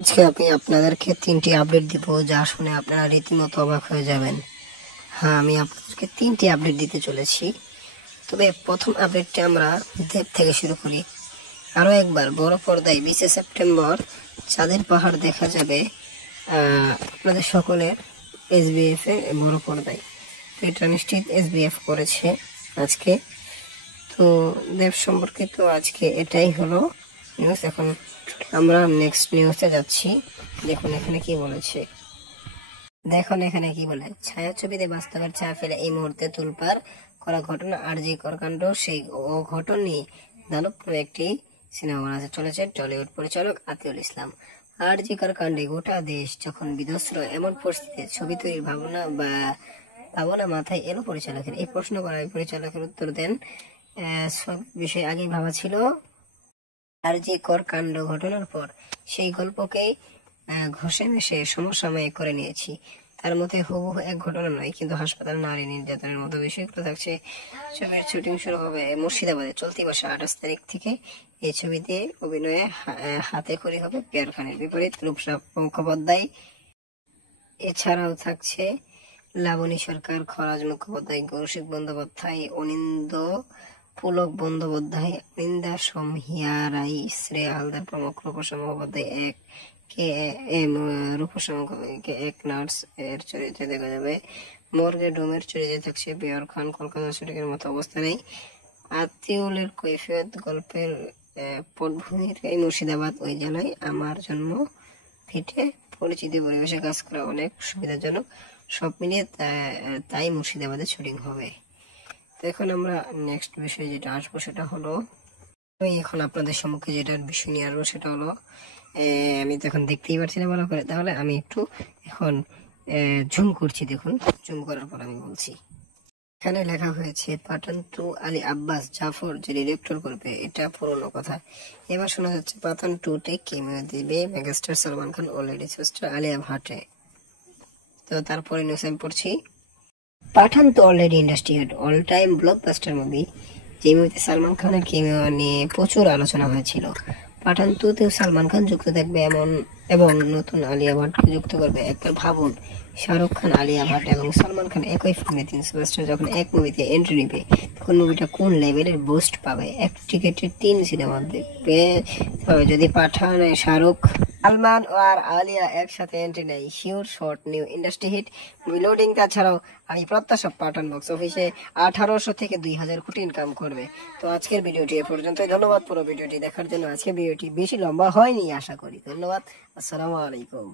আজকে আমি আপনাদেরকে 3টি আপডেট দিব, যা শুনে আপনারা রীতিমতো অবাক হয়ে যাবেন। হ্যাঁ, আমি আপনাদেরকে 3টি আপডেট দিতে চলেছি। তবে প্রথম আপডেটটি আমরা দেব থেকে শুরু করি। আরও একবার বড় পর্দায় 20 সেপ্টেম্বর চাঁদের পাহাড় দেখা যাবে আপনাদের সকলের SBF এ বড় পর্দায়। তো এটা নিশ্চিত SBF করেছে আজকে। তো দেব সম্পর্কে তো আজকে এটাই হলো নিউজ। এখন আমরা নেক্সট নিউজে যাচ্ছি। দেখুন এখানে কি বলেছে, এখানে কি বলে, ছায়াছবিতে বাস্তবের ছায়া ফেলে এই মুহূর্তে তোলপাড় করা ঘটনা আরজি কর কাণ্ড। সেই ঘটনা নিয়ে দানব নামে একটি সিনেমা বানাতে চলেছে টলিউড পরিচালক আতিউল ইসলাম। আরজি কর কাণ্ডে গোটা দেশ যখন বিধ্বস্ত, এমন পরিস্থিতিতে ছবি তৈরির ভাবনা মাথায় এলো পরিচালকের। এই প্রশ্ন করায় পরিচালকের উত্তর দেন, সব বিষয় আগেই ভাবা ছিল। আরজি কর কাণ্ড ঘটনার পর সেই গল্পকেই ঘষে মেশে সমসাময়িক করে নিয়েছি। তার মধ্যে হুবহু এক ঘটনা নয়, কিন্তু হাসপাতাল, নারী নির্যাতনের মতো বিষয়গুলো থাকছে। ছবির শুটিং শুরু হবে মুর্শিদাবাদে চলতি মাসে 28 তারিখ থেকে। এই ছবিতে অভিনয়ে হাতে খড়ি হবে পিয়ার খানের বিপরীত রূপসা মুখোপাধ্যায়। এছাড়াও থাকছে লাবণী সরকার, খরাজ মুখোপাধ্যায়, কৌশিক বন্দ্যোপাধ্যায়, অনিন্দ পুলক বন্দ্যোপাধ্যায়, অনিন্দা সোমহিয়া রাই, শ্রেয়া হালদার প্রমুখ। রূপসা মুখোপাধ্যায় রূপসা মুখোপাধ্যায়কে এক নার্স এর চরিত্রে দেখা যাবে। মর্গে ডোমের চরিত্রে থাকছে পিয়ার খান। কলকাতা শুটিংয়ের মতো অবস্থা নেই। আতিউলের কৈফিয়ত গল্পের পটভূমির এই মুর্শিদাবাদ, ওই জেলায় আমার জন্ম ভিটে, পরিচিতি পরিবেশে কাজ করা অনেক সুবিধাজনক। সব মিলিয়ে তাই মুর্শিদাবাদে শুটিং হবে। তো এখন আমরা নেক্সট বিষয়ে যেটা আসবো সেটা হলো, আমি এখন আপনাদের সম্মুখে যেটার বিষয় নিয়ে আসবো সেটা হলো, আমি তো এখন দেখতেই পারছি না ভালো করে, তাহলে আমি একটু এখন জুম করছি। দেখুন, জুম করার পর আমি বলছি। এখানে লেখা হয়েছে পাঠান 2 আলী আব্বাস জাফর যে ডিরেক্টর করবে, এটা পুরনো কথা। এবার শোনা যাচ্ছে পাঠান 2-তে কেমিও দিবে megastar Salman Khan, already sister Alia ভাটে। তো তারপরে নিউজ আমি পড়ছি, পাঠান তো already industry hit, all time blockbuster movie. যে মুভিতে সালমান খানের কেমিও নিয়ে প্রচুর আলোচনা হয়েছিল। পাঠান 2-তেও সালমান খান যুক্ত থাকবে এবং নতুন আলিয়া ভাটকে যুক্ত করবে। একবার ভাবুন, শাহরুখ খান, আলিয়া ভাট এবং সালমান খান একই ফিল্মে 3 সুপারস্টার যখন এক মুভিতে এন্ট্রি নেবে, তখন মুভিটা কোন লেভেলের বুস্ট পাবে। এক টিকেটে 3 সিনেমা দেখবে যদি পাঠানে শাহরুখ, সালমান আর আলিয়া একসাথে এন্ট্রি নেয়, sure shot new industry hit movie loading. তাছাড়াও আমি প্রত্যাশা পাঠান বক্স অফিসে 1800 থেকে 2000 কোটি ইনকাম করবে। তো আজকের ভিডিওটি এ পর্যন্তই। ধন্যবাদ পুরো ভিডিওটি দেখার জন্য। আজকের ভিডিওটি বেশি লম্বা হয়নি আশা করি। ধন্যবাদ। আসসালামু আলাইকুম।